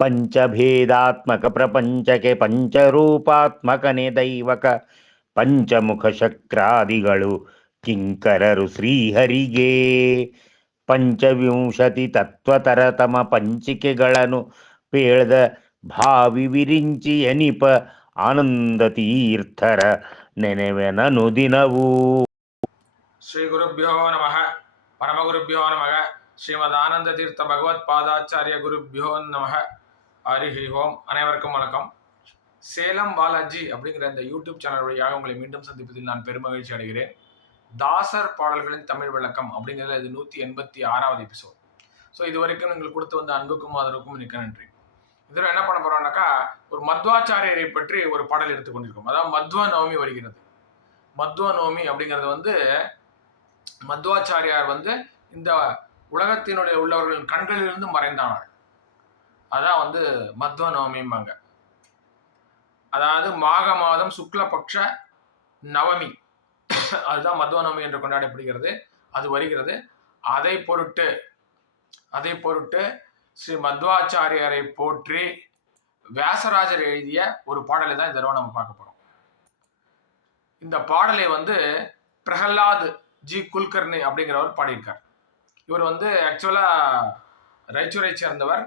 ಪಂಚಭೇದಾತ್ಮಕ ಪ್ರಪಂಚಕ್ಕೆ ಪಂಚರೂಪಾತ್ಮಕನೇ ದೈವಕ ಪಂಚಮುಖ ಶಕ್ರಾದಿಗಳು ಕಿಂಕರರು ಶ್ರೀಹರಿಗೆ. ಪಂಚವಿಂಶತಿ ತತ್ವತರತಮ ಪಂಚಿಕೆಗಳನ್ನು ಪೇಳ್ದ ಭಾವಿ ವಿರಿಂಚಿ ಎನಿಪ ಆನಂದ ತೀರ್ಥರ ನೆನೆವೆನನು ದಿನವೂ. ಶ್ರೀ ಗುರುಭ್ಯೋ ನಮಃ. பரமகுருபியோ நமக. ஸ்ரீமத் ஆனந்த தீர்த்த பகவத் பாதாச்சாரிய குருபியோ நமக. ஹரி ஓம். அனைவருக்கும் வணக்கம். சேலம் பாலாஜி அப்படிங்கிற இந்த யூடியூப் சேனல் வழியாக உங்களை மீண்டும் சந்திப்பதில் நான் பெருமகிழ்ச்சி அடைகிறேன். தாசர் பாடல்களின் தமிழ் விளக்கம் அப்படிங்கிறதுல இது 186வது எபிசோட். ஸோ இது வரைக்கும் நீங்கள் கொடுத்து வந்த அன்புக்கும் ஆதரவுக்கும் மிக்க நன்றி. இதில் என்ன பண்ண போறோம்னாக்கா, ஒரு மத்வாச்சாரியரை பற்றி ஒரு பாடல் எடுத்துக்கொண்டிருக்கோம். அதாவது மத்வ நவமி வருகிறது. மத்வ நவமி அப்படிங்கிறது மத்வாச்சாரியார் இந்த உலகத்தினுடைய உள்ளவர்களின் கண்களிலிருந்து மறைந்தானாள். அதான் மத்வ நவமிம்பாங்க. அதாவது மாக மாதம் சுக்லபக்ஷ நவமி, அதுதான் மத்வ நவமி என்று கொண்டாடப்படுகிறது. அது வருகிறது. அதை பொருட்டு ஸ்ரீ மத்வாச்சாரியரை போற்றி வியாசராஜர் எழுதிய ஒரு பாடலை தான் இந்த தடவை நம்ம பார்க்க போறோம். இந்த பாடலை பிரகலாத் ஜி குல்கர்னி அப்படிங்கிறவர் பாடியிருக்கார். இவர் ஆக்சுவலா ராய்ச்சூரை சேர்ந்தவர்.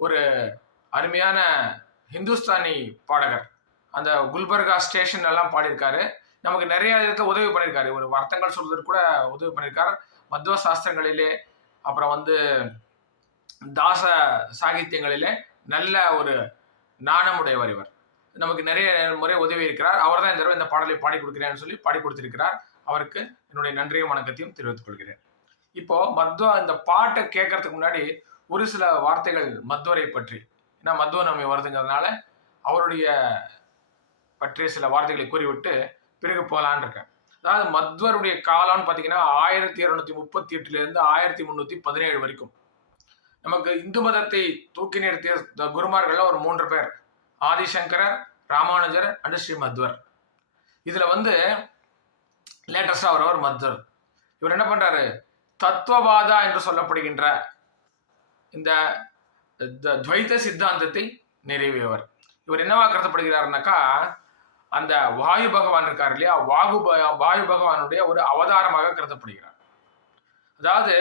ஒரு அருமையான ஹிந்துஸ்தானி பாடகர். அந்த குல்பர்கா ஸ்டேஷன் எல்லாம் பாடியிருக்காரு. நமக்கு நிறைய இடத்துல உதவி பண்ணியிருக்காரு. ஒரு அர்த்தங்கள் சொல்றதுக்கு கூட உதவி பண்ணியிருக்காரு. மத்வ சாஸ்திரங்களிலே, அப்புறம் தாச சாகித்யங்களிலே நல்ல ஒரு நாணமுடையவர். இவர் நமக்கு நிறைய முறை உதவி இருக்கிறார். அவர் தான் இந்த தடவை இந்த பாடலை பாடி கொடுக்கிறேன்னு சொல்லி பாடி கொடுத்திருக்கிறார். அவருக்கு என்னுடைய நன்றியும் வணக்கத்தையும் தெரிவித்துக் கொள்கிறேன். இப்போ இந்த பாட்டை கேட்கறதுக்கு முன்னாடி ஒரு சில வார்த்தைகள் மத்வரை பற்றி, ஏன்னா மத்வ நவமி வருதுங்கிறதுனால அவருடைய பற்றிய சில வார்த்தைகளை கூறிவிட்டு பிறகு போகலான் இருக்கேன். அதாவது மத்வருடைய காலம்னு பார்த்தீங்கன்னா 1238 1317 வரைக்கும். நமக்கு இந்து மதத்தை தூக்கி நிறுத்திய குருமார்கள்ல ஒரு 3 பேர்: ஆதிசங்கரர், ராமானுஜர் அண்ட் ஸ்ரீ மத்வர். இதுல லேட்டஸ்டா அவர் மத்வர். இவர் என்ன பண்றாரு, தத்துவவாதா என்று சொல்லப்படுகின்ற இந்த துவைத சித்தாந்தத்தை நிறைவேவர். இவர் என்னவா கருதப்படுகிறார்னாக்கா, அந்த வாயு பகவான் இருக்கார் இல்லையா, வாயு பகவானுடைய ஒரு அவதாரமாக கருதப்படுகிறார். அதாவது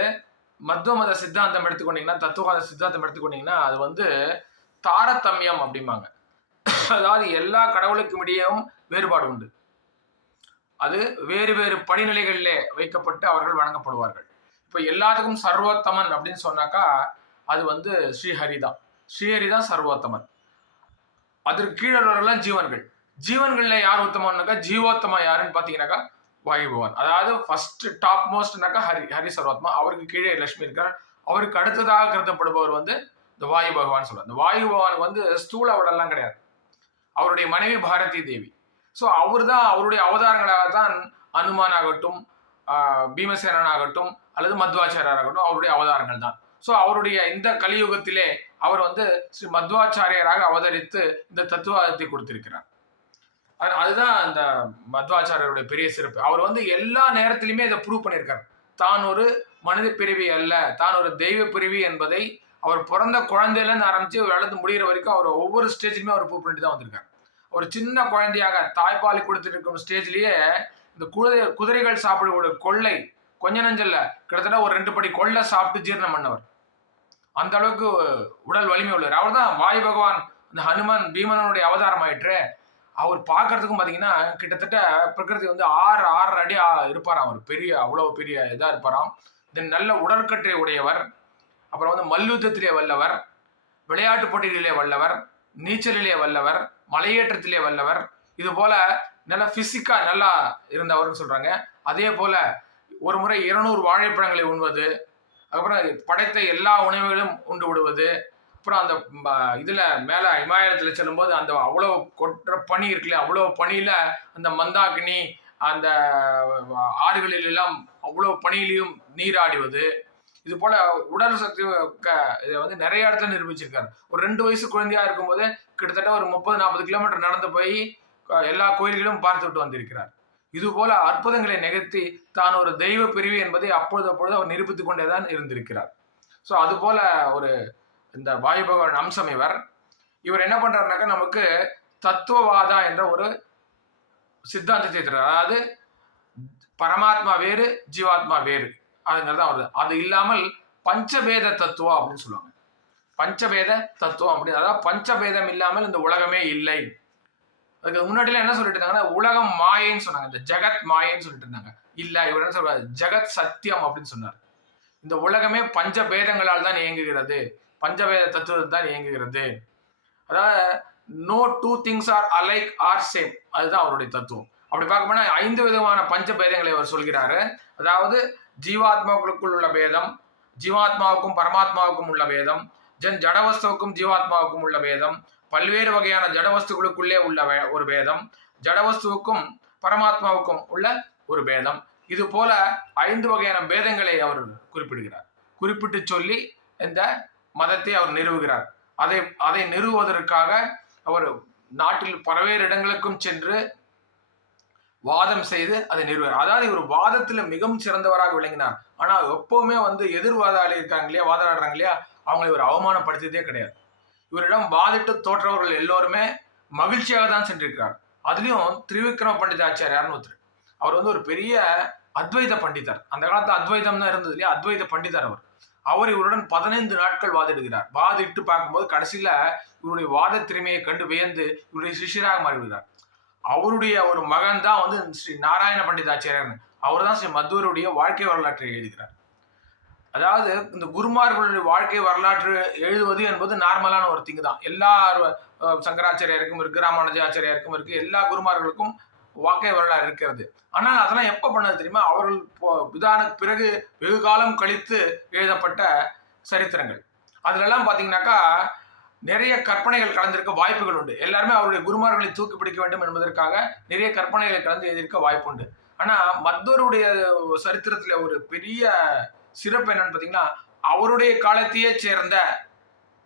மத்வ மத சித்தாந்தம் எடுத்துக்கொண்டீங்கன்னா, தத்துவவாத சித்தாந்தம் எடுத்துக்கொண்டீங்கன்னா, அது தாரதமியம் அப்படிம்பாங்க. அதாவது எல்லா கடவுளுக்கும் இடையேவும் வேறுபாடு உண்டு. அது வேறு வேறு படிநிலைகளிலே வைக்கப்பட்டு அவர்கள் வணங்கப்படுவார்கள். இப்போ எல்லாத்துக்கும் சர்வோத்தமன் அப்படின்னு சொன்னாக்கா அது ஸ்ரீஹரி தான். ஸ்ரீஹரி தான் சர்வோத்தமன். அதற்கு கீழே உள்ளவர்கள்லாம் ஜீவன்கள். ஜீவன்கள்ல யார் உத்தமன்னாக்கா, ஜீவோத்தமா யாருன்னு பார்த்தீங்கன்னாக்கா வாயு பகவான். அதாவது ஃபர்ஸ்ட் டாப் மோஸ்ட்னாக்கா ஹரி சர்வோத்தமா. அவருக்கு கீழே லட்சுமி இருக்கார். அவருக்கு அடுத்ததாக கருதப்படுபவர் இந்த வாயு பகவான் சொல்றார். இந்த வாயு பகவானுக்கு ஸ்தூல உடல்லாம் கிடையாது. அவருடைய மனைவி பாரதி தேவி. ஸோ அவர் தான், அவருடைய அவதாரங்களாக தான் அனுமான் ஆகட்டும், பீமசேனன் ஆகட்டும், அல்லது மத்வாச்சாரியர் ஆகட்டும், அவருடைய அவதாரங்கள் தான். ஸோ அவருடைய இந்த கலியுகத்திலே அவர் ஸ்ரீ மத்வாச்சாரியராக அவதரித்து இந்த தத்துவத்தை கொடுத்திருக்கிறார். அதுதான் அந்த மத்வாச்சாரியருடைய பெரிய சிறப்பு. அவர் எல்லா நேரத்திலுமே இதை ப்ரூவ் பண்ணியிருக்கார். தான் ஒரு மனித பிறவி அல்ல, தான் ஒரு தெய்வ பிறவி என்பதை அவர் பிறந்த குழந்தையிலேருந்து ஆரம்பிச்சு வளர்ந்து முடிகிற வரைக்கும் அவர் ஒவ்வொரு ஸ்டேஜ்லையுமே அவர் ப்ரூவ் பண்ணிட்டு தான் வந்திருக்கார். ஒரு சின்ன குழந்தையாக தாய்ப்பால் கொடுத்துட்டு இருக்கும் ஸ்டேஜ்லயே இந்த குதிரைகள் சாப்பிடக்கூடிய கொள்ளை கொஞ்ச நஞ்சல்ல, கிட்டத்தட்ட ஒரு 2 படி கொள்ளை சாப்பிட்டு ஜீரணம் பண்ணவர். அந்த அளவுக்கு உடல் வலிமை உள்ளவர். அவர் தான் வாயு பகவான். இந்த ஹனுமான் பீமனுடைய அவதாரம் ஆயிற்று. அவர் பார்க்கறதுக்கும் பார்த்தீங்கன்னா கிட்டத்தட்ட பிரகிருதி 6 அடி இருப்பாராம். அவர் அவ்வளவு பெரிய இதா இருப்பாராம். தென் நல்ல உடற்கட்டை உடையவர். அப்புறம் மல்யுத்தத்திலே வல்லவர், விளையாட்டு போட்டிகளிலே வல்லவர், நீச்சலிலே வல்லவர், மலையேற்றத்திலே வல்லவர். இது போல நல்ல பிசிக்கா நல்லா இருந்தவர்னு சொல்றாங்க. அதே போல ஒரு முறை 200 வாழைப்பழங்களை உண்பது, அதுக்கப்புறம் படைத்த எல்லா உணவுகளும் உண்டு விடுவது, அப்புறம் அந்த இதுல மேல இமாலயத்துல செல்லும்போது அந்த அவ்வளவு கொற்ற பனி இருக்குல்ல, அவ்வளவு பனியில அந்த மந்தாகினி அந்த ஆறுகளில் எல்லாம் அவ்வளவு பனியிலையும் நீராடுவது. இது போல உடல் சக்தி இதை நிறைய இடத்துல நிரூபிச்சிருக்காரு. ஒரு 2 வயசு குழந்தையா இருக்கும்போது கிட்டத்தட்ட ஒரு 30-40 கிலோமீட்டர் நடந்து போய் எல்லா கோயில்களும் பார்த்து விட்டு வந்திருக்கிறார். இது போல அற்புதங்களை நிகழ்த்தி தான் ஒரு தெய்வ பிரிவு என்பதை அப்பொழுது அவர் நிரூபித்துக் கொண்டேதான் இருந்திருக்கிறார். ஸோ அது போல ஒரு இந்த வாயு பகவான் அம்சம் இவர் என்ன பண்றாருனாக்கா நமக்கு தத்துவவாதா என்ற ஒரு சித்தாந்தத்தை தர்றார். அதாவது பரமாத்மா வேறு, ஜீவாத்மா வேறு அதுங்கிறது வருது. அது இல்லாமல் பஞ்சபேத தத்துவம் அப்படின்னு சொல்லுவாங்க. பஞ்சபேத தத்துவம் அப்படின்னு, அதாவது பஞ்சபேதம் இல்லாமல் இந்த உலகமே இல்லை. அதுக்கு முன்னாடிலாம் என்ன சொல்லிட்டு இருந்தாங்கன்னா உலகம் மாயைன்னு சொன்னாங்க, இந்த ஜெகத் மாயைன்னு சொல்லிட்டு இருந்தாங்க. இல்ல, இவர் என்ன சொல்றாரு, ஜெகத் சத்தியம் அப்படின்னு சொன்னார். இந்த உலகமே பஞ்சபேதங்களால் தான் இயங்குகிறது, பஞ்சபேத தத்துவம் தான் இயங்குகிறது. அதாவது no two things are alike are same, அதுதான் அவருடைய தத்துவம். அப்படி பார்க்க போனா 5 விதமான பஞ்சபேதங்களை அவர் சொல்கிறாரு. அதாவது ஜீவாத்மாக்களுக்குள் உள்ள பேதம், ஜீவாத்மாவுக்கும் பரமாத்மாவுக்கும் உள்ள பேதம், ஜடவஸ்துவுக்கும் ஜீவாத்மாவுக்கும் உள்ள பேதம், பல்வேறு வகையான ஜடவஸ்துகளுக்குள்ளே உள்ள ஒரு பேதம், ஜடவஸ்துவுக்கும் பரமாத்மாவுக்கும் உள்ள ஒரு பேதம். இது போல 5 வகையான பேதங்களை அவர் குறிப்பிடுகிறார். குறிப்பிட்டு சொல்லி இந்த மதத்தை அவர் நிறுவுகிறார். அதை நிறுவுவதற்காக அவர் நாட்டில் பல்வேறு இடங்களுக்கும் சென்று வாதம் செய்து அதை நிறுவார். அதாவது இவர் வாதத்துல மிகவும் சிறந்தவராக விளங்கினார். ஆனா எப்பவுமே எதிர்வாதாளி இருக்காங்க இல்லையா, வாதாடுறாங்க இல்லையா, அவங்களை இவர் அவமானப்படுத்தியதே கிடையாது. இவரிடம் வாதிட்டு தோற்றவர்கள் எல்லோருமே மகிழ்ச்சியாக தான் சென்றிருக்கிறார். அதுலயும் திரிவிக்ரம பண்டிதாச்சாரியார்னு ஒருத்தர், அவர் ஒரு பெரிய அத்வைத பண்டிதர். அந்த காலத்துல அத்வைதம் தான் இருந்தது இல்லையா, அத்வைத பண்டிதர் அவர் இவருடன் 15 நாட்கள் வாதிடுகிறார். வாதிட்டு பார்க்கும்போது கடைசியில இவருடைய வாத திறமையை கண்டு வியந்து இவருடைய சிஷ்யராக மாறிவிடுகிறார். அவருடைய ஒரு மகன் தான் ஸ்ரீ நாராயண பண்டிதாச்சாரியர். அவர் தான் ஸ்ரீ மத்வருடைய வாழ்க்கை வரலாற்றை எழுதுகிறார். அதாவது இந்த குருமார்களுடைய வாழ்க்கை வரலாற்று எழுதுவது என்பது நார்மலான ஒரு திங்கு தான். எல்லா சங்கராச்சாரியாருக்கும் இருக்கு, ராமானுஜாச்சாரியாருக்கும் இருக்கு, எல்லா குருமார்களுக்கும் வாழ்க்கை வரலாறு இருக்கிறது. ஆனால் அதெல்லாம் எப்ப பண்ணது தெரியுமா, அவர்கள் விதான பிறகு வெகு காலம் கழித்து எழுதப்பட்ட சரித்திரங்கள். அதுலெல்லாம் பாத்தீங்கன்னாக்கா நிறைய கற்பனைகள் கலந்திருக்க வாய்ப்புகள் உண்டு. எல்லாருமே அவருடைய குருமார்களை தூக்கி பிடிக்க வேண்டும் என்பதற்காக நிறைய கற்பனைகளை கலந்து எழுதியிருக்க வாய்ப்பு உண்டு. ஆனா மத்வருடைய சரித்திரத்துல ஒரு பெரிய சிறப்பு என்னன்னு பாத்தீங்கன்னா, அவருடைய காலத்தையே சேர்ந்த,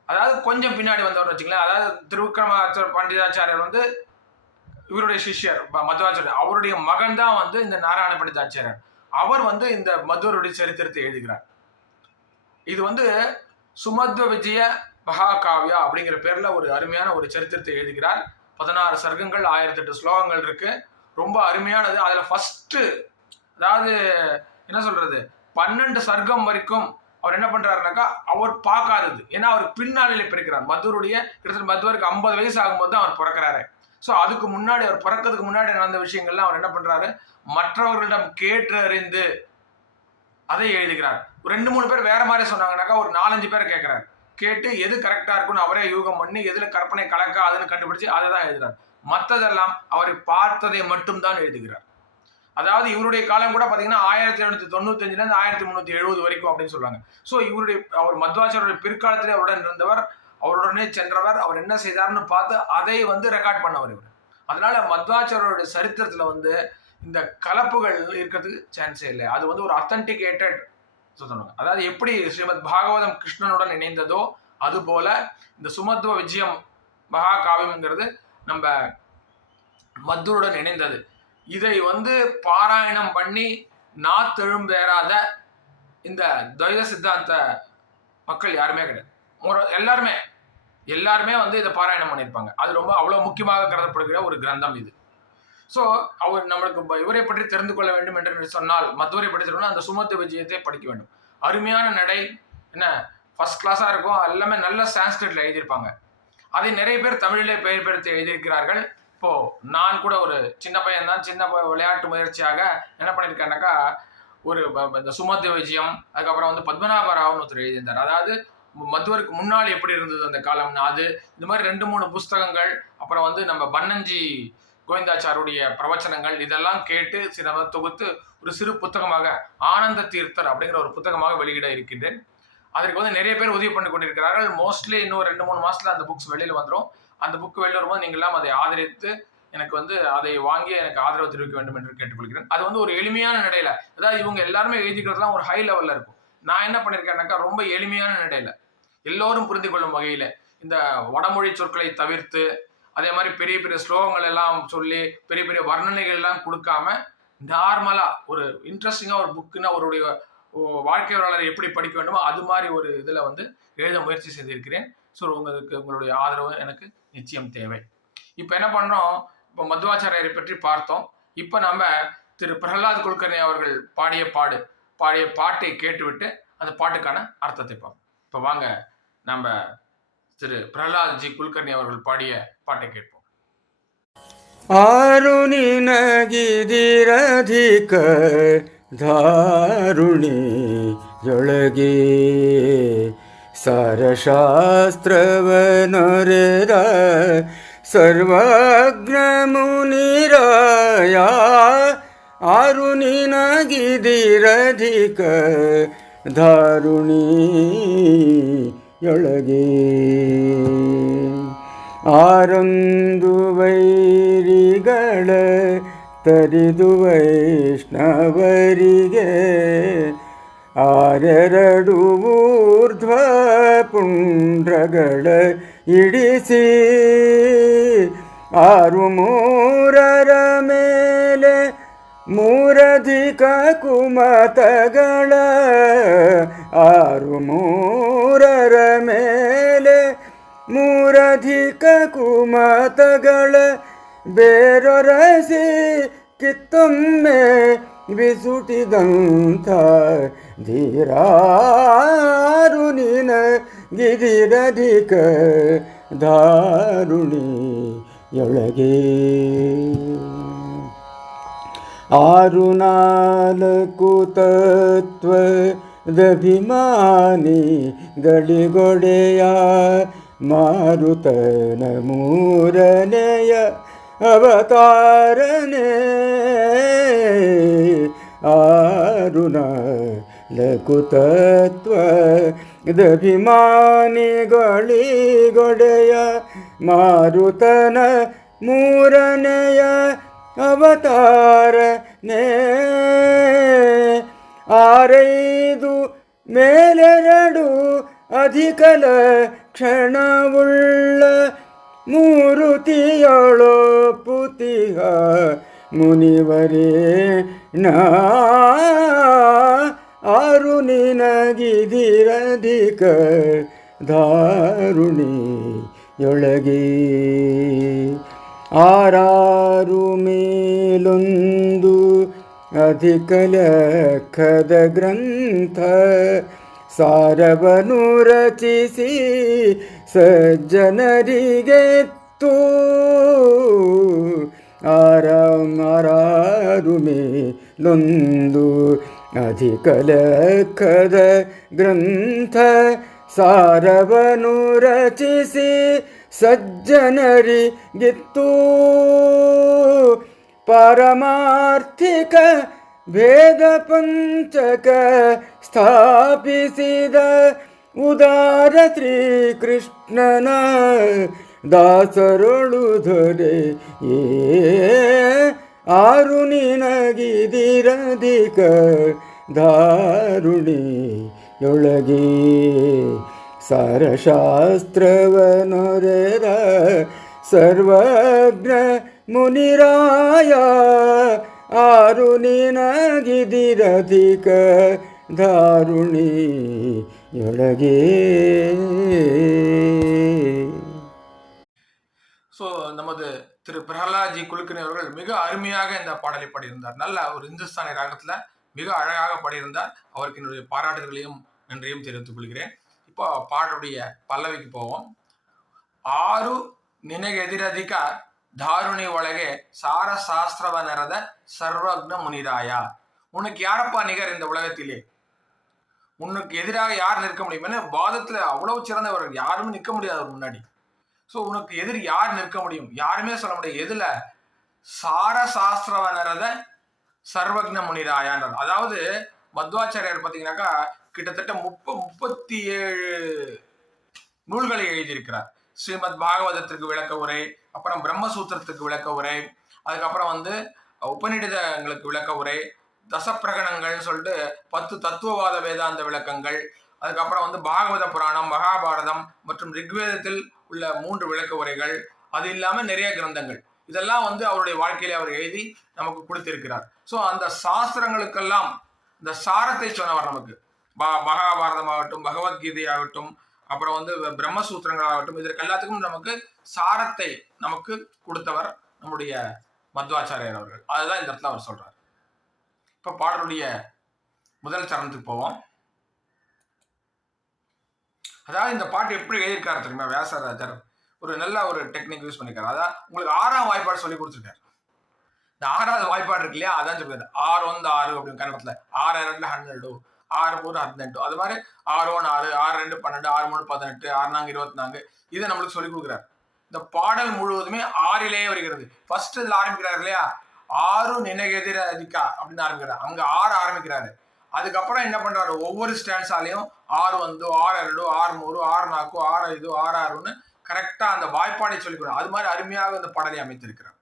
அதாவது கொஞ்சம் பின்னாடி வந்தவர்னு வச்சுங்களேன், அதாவது திருவிக்ரம பண்டிதாச்சாரியர் இவருடைய சிஷ்யர் மத்வாச்சாரியர், அவருடைய மகன் தான் இந்த நாராயண பண்டிதாச்சாரியர். அவர் இந்த மத்வருடைய சரித்திரத்தை எழுதுகிறார். இது சுமத்வ விஜய மகாகாவியா அப்படிங்கிற பேர்ல ஒரு அருமையான ஒரு சரித்திரத்தை எழுதுகிறார். 16 சர்க்கங்கள், 1008 ஸ்லோகங்கள் இருக்கு. ரொம்ப அருமையானது. அதுல ஃபர்ஸ்ட், அதாவது என்ன சொல்றது, 12 சர்க்கம் வரைக்கும் அவர் என்ன பண்றாருனாக்கா அவர் பார்க்காதது. ஏன்னா அவர் பின்னாளிலே பிறக்கிறார். மத்வருடைய கிட்டத்தட்ட மத்வருக்கு 50 வயசு ஆகும்போது தான் அவர் பிறக்கிறாரு. ஸோ அதுக்கு முன்னாடி, அவர் பிறக்கிறதுக்கு முன்னாடி நடந்த விஷயங்கள்லாம் அவர் என்ன பண்றாரு, மற்றவர்களிடம் கேட்டு அறிந்து அதை எழுதுகிறார். 2-3 பேர் வேற மாதிரி சொன்னாங்கன்னாக்கா ஒரு 4-5 பேர் கேட்கிறார். கேட்டு எது கரெக்டா இருக்குன்னு அவரே யூகம் பண்ணி எதுல கற்பனை கலக்காதுன்னு கண்டுபிடிச்சு அதை தான் எழுதுறார். மற்றதெல்லாம் அவரை பார்த்ததை மட்டும் தான் எழுதுகிறார். அதாவது இவருடைய காலம் கூட பாத்தீங்கன்னா 1795 1370 வரைக்கும் அப்படின்னு சொல்றாங்க. ஸோ அவர் மத்வாச்சாரியருடைய பிற்காலத்திலே அவருடன் இருந்தவர், அவருடனே சென்றவர், அவர் என்ன செய்தார்னு பார்த்து அதை ரெக்கார்ட் பண்ணவர் இவர். அதனால மத்வாச்சாரியருடைய சரித்திரத்துல இந்த கலப்புகள் இருக்கிறதுக்கு சான்ஸே இல்லை. அது ஒரு அத்தன்டிகேட்டட் சொல்லுவாங்க. அதாவது எப்படி ஸ்ரீமத் பாகவதம் கிருஷ்ணனுடன் இணைந்ததோ அது போல இந்த சுமத்வ விஜயம் மகாகாவியம்ங்கிறது நம்ம மத்வருடன் இணைந்தது. இதை பாராயணம் பண்ணி நாத்தெழும்பேறாத இந்த துவைத சித்தாந்த மக்கள் யாருமே கிடையாது. எல்லாருமே இதை பாராயணம் பண்ணியிருப்பாங்க. அது ரொம்ப அவ்வளவு முக்கியமாக கருதப்படுகிற ஒரு கிரந்தம் இது. ஸோ அவர் நம்மளுக்கு இவரை பற்றி தெரிந்து கொள்ள வேண்டும் என்று சொன்னால், மத்வரை பற்றி சொல்லணும்னா அந்த சுமத்வ விஜயத்தை படிக்க வேண்டும். அருமையான நடை, என்ன ஃபர்ஸ்ட் கிளாஸாக இருக்கும். எல்லாமே நல்ல சான்ஸ்கிரிட்ல எழுதியிருப்பாங்க. அதை நிறைய பேர் தமிழிலே பெயர்பெடுத்து எழுதியிருக்கிறார்கள். இப்போ நான் கூட ஒரு சின்ன பையன் தான், சின்ன விளையாட்டு முயற்சியாக என்ன பண்ணியிருக்கேன்னாக்கா இந்த சுமத்வ விஜயம், அதுக்கப்புறம் பத்மநாப ராவ்னு ஒருத்தர் எழுதியிருந்தார். அதாவது மத்வருக்கு முன்னாள் எப்படி இருந்தது அந்த காலம்னு, அது இந்த மாதிரி 2-3 புஸ்தகங்கள், அப்புறம் நம்ம பன்னஞ்சி கோவிந்தாச்சாருடைய பிரவச்சனங்கள், இதெல்லாம் கேட்டு சில தொகுத்து ஒரு சிறு புத்தகமாக ஆனந்த தீர்த்தர் அப்படிங்கிற ஒரு புத்தகமாக வெளியிட இருக்கின்றேன். அதற்கு நிறைய பேர் உதவி பண்ணி கொண்டிருக்கிறார்கள். மோஸ்ட்லி இன்னும் 2-3 மாசத்துல அந்த புக்ஸ் வெளியில வந்துடும். அந்த புக் வெளியில் வரும்போது நீங்கள் எல்லாம் அதை ஆதரித்து எனக்கு அதை வாங்கி எனக்கு ஆதரவு தெரிவிக்க வேண்டும் என்று கேட்டுக்கொள்கிறேன். அது ஒரு எளிமையான நடையில, அதாவது இவங்க எல்லாருமே எழுதிக்கிறதுலாம் ஒரு ஹை லெவல்ல இருக்கும். நான் என்ன பண்ணிருக்கேன்னாக்கா ரொம்ப எளிமையான நடையில, எல்லோரும் புரிந்து கொள்ளும் வகையில, இந்த வடமொழி சொற்களை தவிர்த்து, அதே மாதிரி பெரிய பெரிய ஸ்லோகங்கள் எல்லாம் சொல்லி பெரிய பெரிய வர்ணனைகள் எல்லாம் கொடுக்காம நார்மலா ஒரு இன்ட்ரெஸ்டிங்கா ஒரு புக்குன்னா அவருடைய வாழ்க்கை வரலாறு எப்படி படிக்க வேண்டுமோ அது மாதிரி ஒரு இதில் வந்து எழுத முயற்சி செய்திருக்கிறேன். ஸோ உங்களுடைய ஆதரவு எனக்கு நிச்சயம் தேவை. இப்போ என்ன பண்ணோம், இப்போ மத்வாச்சாரியரை பற்றி பார்த்தோம். இப்போ நம்ம திரு பிரகலாத் குல்கர்னி அவர்கள் பாடிய பாட்டை கேட்டுவிட்டு அந்த பாட்டுக்கான அர்த்தத்தை பார்ப்போம். இப்போ வாங்க நம்ம திரு பிரகலாத் ஜி குல்கர்னி அவர்கள் பாடிய பாட்டை கேட்போம். ಆರು ನಿನಗಿದಿರಧಿಕ ಧಾರುಣಿಯೊಳಗೆ ಸಾರಶಾಸ್ತ್ರವನೊರೆದ ಸರ್ವಜ್ಞ ಮುನಿರಾಯ. ಆರು ನಿನಗಿದಿರಧಿಕ ಧಾರುಣಿಯೊಳಗೆ ಆರೊಂದು ವೈರಿಗಳ ತರಿದು ವೈಷ್ಣವರಿಗೆ ಆರೆರಡು ಊರ್ಧ್ವ ಪುಂಡ್ರಗಳ ಇಡಿಸಿ ಆರು ಮೂರರ ಮೇಲೆ ಮೂರಧಿಕ ಕುಮತಗಳ ಆರು ಮೂರರ ಮೇಲೆ ಮೂರಧಿಕ ಕುಮತಗಳ ಬೇರೊರಸಿ ಕಿತ್ತೊಮ್ಮೆ ಬಿಸುಟಿದಂಥ ಧೀರಾರು ನಿನಗಿದಿರಧಿಕ ಧಾರುಣಿಯೊಳಗೆ. ಆರು ನಾಲ್ಕು ತತ್ವದಭಿಮಾನಿ ಗಳಿಗೊಡೆಯ ಮಾರುತನ ಮೂರನೆಯ ಅವತಾರನೆ. ಆರು ನಾಲ್ಕು ತತ್ವದಭಿಮಾನಿಗಳಿಗೊಡೆಯ ಮಾರುತನ ಮೂರನೆಯ ಅವತಾರನೆ. ಆರೈದು ಮೇಲೆರಡು ಅಧಿಕ ಲಕ್ಷಣವುಳ್ಳ ಮೂರುತಿಯೊಳೊಪ್ಪುತಿಹ ಮುನಿವರೇಣ. ಆರು ನಿನಗಿದಿರಧಿಕ ಧಾರುಣಿಯೊಳಗೆ. ಆರಾರು ಮೇಲೊಂದು ಅಧಿಕ ಲೆಕ್ಕದ ಗ್ರಂಥ ಸಾರವನು ರಚಿಸಿ ಸಜ್ಜನರಿಗೆತ್ತು. ಆರಾರು ಮೇಲೊಂದು ಅಧಿಕ ಲೆಕ್ಕದ ಗ್ರಂಥ ಸಾರವನು ರಚಿಸಿ ಸಜ್ಜನರಿಗಿತ್ತು. ಪಾರಮಾರ್ಥಿಕ ಭೇದ ಪಂಚಕ ಸ್ಥಾಪಿಸಿದ ಉದಾರ ಶ್ರೀಕೃಷ್ಣನ ದಾಸರೊಳು ದೊರೆ. ಆರು ನಿನಗಿದಿರಧಿಕ ಧಾರುಣಿಯೊಳಗೆ. ಸಾರಶಾಸ್ತ್ರವನೊರೆದ ಸರ್ವಜ್ಞ ಮುನಿರಾಯ. ಆರು ನಿನಗಿದಿರಧಿಕ ಧಾರುಣಿಯೊಳಗೆ. ஸோ நமது திரு பிரகலாத் ஜி குல்கர்னி அவர்கள் மிக அருமையாக இந்த பாடலை பாடியிருந்தார். நல்ல ஒரு இந்துஸ்தானி ராகத்துல மிக அழகாக பாடியிருந்தார். அவருக்கு என்னுடைய பாராட்டுகளையும் நன்றியும் தெரிவித்துக் கொள்கிறேன். இப்போ பாடலுடைய பல்லவிக்கு போவோம். ಆರು ನಿನಗೆದಿರಧಿಕ ಧಾರುಣಿ ಒಳಗೆ சார சாஸ்திரவ நிறத சர்வக்ன முனிராயா. உனக்கு யாரப்பா நிகர் இந்த உலகத்திலே? உனக்கு எதிராக யார் நிற்க முடியும்? ஏன்னா வாதத்துல அவ்வளவு சிறந்தவர், யாருமே நிற்க முடியாது அவர் முன்னாடி. ஸோ உனக்கு எதிர் யார் நிற்க முடியும்? யாருமே சொல்ல முடியாது. எதுல? சார சாஸ்திரவ நிறத சர்வக்ன முனிராயான்றது. அதாவது மத்வாச்சாரியார் பார்த்தீங்கன்னாக்கா கிட்டத்தட்ட 37 நூல்களை எழுதியிருக்கிறார். ஸ்ரீமத் பாகவதத்திற்கு விளக்க உரை, அப்புறம் பிரம்மசூத்திரத்துக்கு விளக்க உரை, அதுக்கப்புறம் வந்து உபநிடதங்களுக்கு விளக்க உரை, தசப்பிரகணங்கள்னு சொல்லிட்டு 10 தத்துவவாத வேதாந்த விளக்கங்கள், அதுக்கப்புறம் வந்து பாகவத புராணம், மகாபாரதம் மற்றும் ரிக்வேதத்தில் உள்ள 3 விளக்க உரைகள், அது இல்லாம நிறைய கிரந்தங்கள். இதெல்லாம் வந்து அவருடைய வாழ்க்கையில அவர் எழுதி நமக்கு கொடுத்திருக்கிறார். ஸோ அந்த சாஸ்திரங்களுக்கெல்லாம் இந்த சாரத்தை சொன்னவர் நமக்கு. மகாபாரதம் ஆகட்டும், பகவத்கீதை ஆகட்டும், அப்புறம் வந்து பிரம்மசூத்திரங்கள் ஆகட்டும், இதற்கு எல்லாத்துக்கும் நமக்கு சாரத்தை நமக்கு கொடுத்தவர் நம்முடைய மத்வாச்சாரியர் அவர்கள். அதுதான் இந்த இடத்துல அவர் சொல்றார். இப்ப பாடலுடைய முதல் சரணத்துக்கு போவோம். அதாவது இந்த பாட்டு எப்படி எழுதியிருக்காரு தெரியுமா? வியாசராஜர் ஒரு நல்ல ஒரு டெக்னிக் யூஸ் பண்ணிருக்காரு. அதான் உங்களுக்கு 6ஆம் வாய்ப்பாடு சொல்லி கொடுத்துருக்காரு. இந்த 6வது வாய்ப்பாடு இருக்கு இல்லையா, அதான் சொல்லிருக்காரு. 6 1 6 அப்படின்னு கன்னடத்துல 6 2 12, 6 3 18, அது மாதிரி 6 1 6, 6 2 12, 6 3 18, 6 4 24, இதை நம்மளுக்கு சொல்லி கொடுக்குறாரு. இந்த பாடல் முழுவதுமே 6லேயே வருகிறது. ஃபர்ஸ்ட் இதுல ஆரம்பிக்கிறாரு இல்லையா, 6 நினைகெதிர அதிகா அப்படின்னு ஆரம்பிக்கிறார். அங்க 6 ஆரம்பிக்கிறாரு. அதுக்கப்புறம் என்ன பண்றாரு, ஒவ்வொரு ஸ்டான்ஸாலையும் 6 1 6 2 6 3 6 4 6 5 6 6ன்னு கரெக்டா அந்த வாய்ப்பாடை சொல்லி கொடுறாரு. அது மாதிரி அருமையாக இந்த பாடலை அமைத்திருக்கிறார்.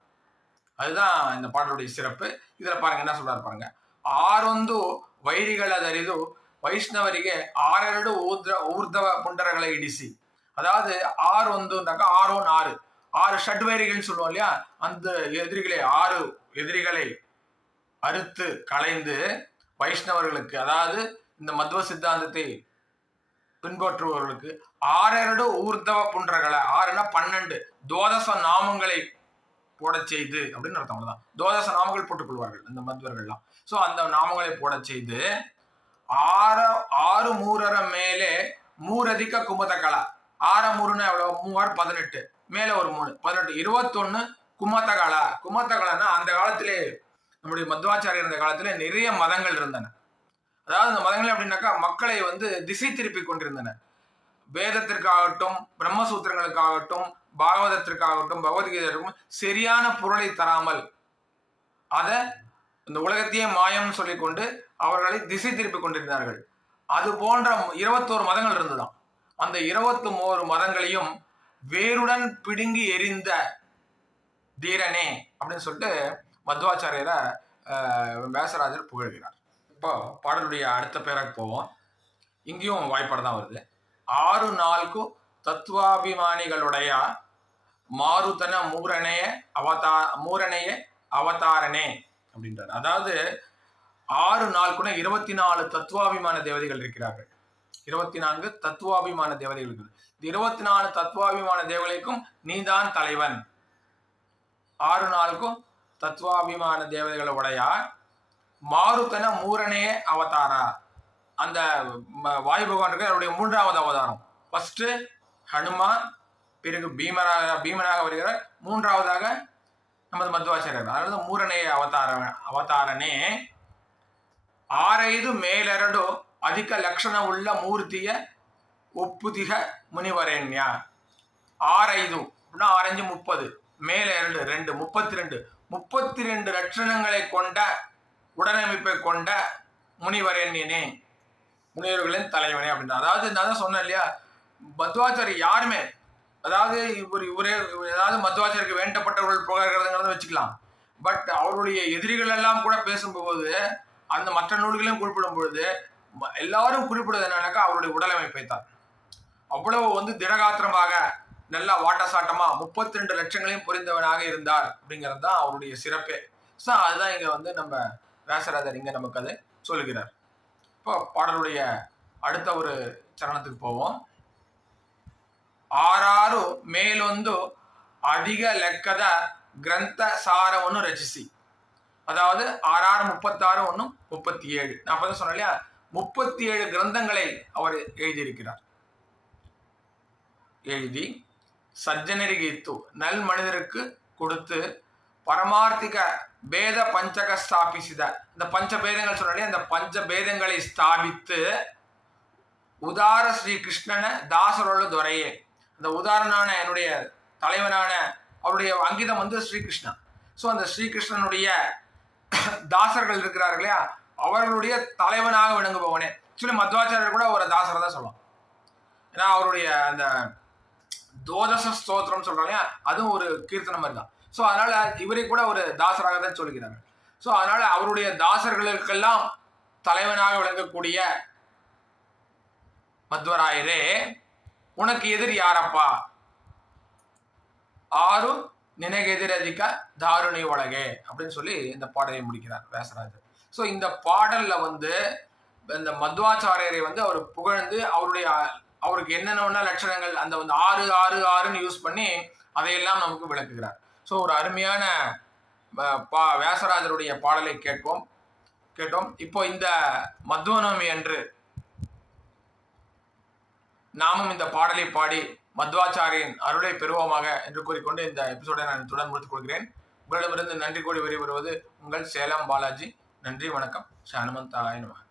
அதுதான் இந்த பாடலுடைய சிறப்பு. இதுல பாருங்க என்ன சொல்றாரு பாருங்க. 6 ವೈರಿಗಳದರಿದು ವೈಷ್ಣವರಿಗೆ 6 ಊರ್ಧ್ವ ಪುಂಡರಗಳ ಇಡಿಸಿ. அதாவது 6 1 6 1 6 ஷட்வைரிகள்னு சொல்லுவோம் இல்லையா, அந்த எதிரிகளை 6 எதிரிகளை அறுத்து களைந்து வைஷ்ணவர்களுக்கு, அதாவது இந்த மத்வ சித்தாந்தத்தை பின்பற்றுபவர்களுக்கு 6 ஊர்தவ புன்றகளை, 6னா 12 துவாதச நாமங்களை போட செய்து அப்படின்னு அர்த்தம் தான். துவாதச நாமங்கள் போட்டுக் கொள்வார்கள் இந்த மத்வர்கள்லாம். ஸோ அந்த நாமங்களை போட செய்து 6 மூரர மேலே மூரதிக்க குமதகலா. 6 மூருன்னா எவ்வளவு? 3 18, மேல ஒரு 3 18 21 குமதகலா. குமதகலன்னா அந்த காலத்திலே நம்முடைய மத்வாச்சாரியர் இந்த காலத்திலே நிறைய மதங்கள் இருந்தன. அதாவது இந்த மதங்கள் அப்படின்னாக்கா மக்களை வந்து திசை திருப்பி கொண்டிருந்தன. வேதத்திற்காகட்டும், பிரம்மசூத்திரங்களுக்காகட்டும், பாகவதத்திற்காகட்டும், பகவத்கீதைக்கும் சரியான பொருளை தராமல் அதை இந்த உலகத்தையே மாயம்னு சொல்லிக்கொண்டு அவர்களை திசை திருப்பி கொண்டிருந்தார்கள். அது போன்ற 21 மதங்கள் இருந்துதான். அந்த 21 மதங்களையும் வேருடன் பிடுங்கி எரிந்த தீரனே அப்படின்னு சொல்லிட்டு மத்வாச்சாரியரை வியாசராஜர் புகழ்கிறார். இப்போ பாடலுடைய அடுத்த பேராக்கு போவோம். இங்கேயும் வாய்ப்பாடு தான் வருது. 6 4 தத்துவாபிமானிகளுடைய மாருதன மூரணைய அவதாரனே அப்படின்றார். அதாவது 6 4 24 தத்துவாபிமான தேவதைகள் இருக்கிறார்கள். 24 தத்துவாபிமான தேவதைகள் இருக்குது. 24 தத்துவாபிமான தேவதைகளுக்கும் நீதான் தலைவன். 6 4 தத்துவாபிமான தேவதைகளை உடையார் மாருதன மூரணைய அவதாரா. அந்த வாயு பகவான் இருக்க அவருடைய 3வது அவதாரம். ஃபர்ஸ்ட் ஹனுமான், பிறகு பீமனாக வருகிறார், 3வதாக நமது மத்வாச்சாரியர். அதாவது மூரணைய அவதாரனே 6 ಮೇಲೆರಡು ಅಧಿಕ ಲಕ್ಷಣ ಉಳ್ಳ ಮೂರ್ತಿಯ ಒಪ್ಪುದಿಗ ಮುನಿವರೆಣ್ಯ. 6 அப்படின்னா 6 30, மேல 2 32 லட்சணங்களை கொண்ட உடனமைப்பை கொண்ட முனிவரண்யனே, முனிவர்களின் தலைவனே அப்படின்னா. அதாவது நான் தான் சொன்னேன் இல்லையா, மத்வாச்சாரியர் யாருமே, அதாவது இவரே ஏதாவது மத்வாச்சாரியருக்கு வேண்டப்பட்டவர்கள் புகழ்கிறதுங்கிறத வச்சுக்கலாம். பட் அவருடைய எதிரிகள் எல்லாம் கூட பேசும்போது அந்த மற்ற நூல்களையும் குறிப்பிடும் பொழுது எல்லாரும் குறிப்பிடுவது என்னன்னாக்கா அவருடைய உடலமைப்பை தான். அவ்வளவு வந்து திடகாத்திரமாக நல்லா வாட்டசாட்டமா 32 லட்சங்களையும் புரிந்தவனாக இருந்தார் அப்படிங்கிறது தான் அவருடைய சிறப்பே. ஸோ அதுதான் இங்க வந்து நம்ம வியாசராஜர் இங்க நமக்கு அதை சொல்லுகிறார். இப்போ பாடலுடைய அடுத்த ஒரு சரணத்துக்கு போவோம். 6 ಮೇಲೊಂದು ಅಧಿಕ ಲೆಕ್ಕದ ಗ್ರಂಥ ಸಾರವನ್ನು ರಚಿಸಿ. அதாவது 6 36 1 37. நான் அப்பதான் சொன்னேன் இல்லையா, 37 கிரந்தங்களை அவர் எழுதியிருக்கிறார். எழுதி சஜ்ஜனರಿಗೆ ಇತ್ತು, நல் மனிதருக்கு கொடுத்து பரமார்த்திக பேத பஞ்சக ஸ்தாபிசித. இந்த பஞ்ச பேதங்கள் சொன்னாலே அந்த பஞ்ச பேதங்களை ஸ்தாபித்து உதார ஸ்ரீ கிருஷ்ணன தாசரோட துறையே. அந்த உதாரணான என்னுடைய தலைவனான அவருடைய அங்கிதம் வந்து ஸ்ரீகிருஷ்ணா. ஸோ அந்த ஸ்ரீகிருஷ்ணனுடைய தாசர்கள் இருக்கிறார்கள் இல்லையா, அவர்களுடைய தலைவனாக விளங்குபவனே. ஆக்சுவலி மத்வாச்சாரியர் கூட ஒரு தாசரை தான் சொல்லலாம். ஏன்னா அவருடைய அந்த தோதச ஸ்தோத்திரம் சொல்றாங்க இல்லையா, அதுவும் ஒரு கீர்த்தனம் மாதிரி தான். ஸோ அதனால இவரை கூட ஒரு தாசராக தான் சொல்கிறாங்க. ஸோ அதனால அவருடைய தாசர்களுக்கெல்லாம் தலைவனாக விளங்கக்கூடிய மத்வராயரே, உனக்கு எதிரி யாரப்பா? 6 நினைகெதிரதிக்க தாருணி ஒழகே அப்படின்னு சொல்லி இந்த பாடலை முடிக்கிறார் வியாசராஜர். ஸோ இந்த பாடல்ல வந்து இந்த மத்வாச்சாரியரை வந்து அவர் புகழ்ந்து அவருக்கு என்னென்ன லட்சணங்கள் அந்த வந்து 6 யூஸ் பண்ணி அதையெல்லாம் நமக்கு விளக்குகிறார். ஸோ ஒரு அருமையான வியாசராஜருடைய பாடலை கேட்டோம். இப்போ இந்த மத்வநவமி அன்று நாமும் இந்த பாடலை பாடி மத்வாச்சாரியின் அருளை பெறுவோமாக என்று கூறிக்கொண்டு இந்த எபிசோடை நான் தொடர்ந்து முடித்துக் கொள்கிறேன். உங்களிடமிருந்து நன்றி கூறி வெளிவருவது உங்கள் சேலம் பாலாஜி. நன்றி, வணக்கம். ஸ்ரீ ஹனுமந்தாய நமः.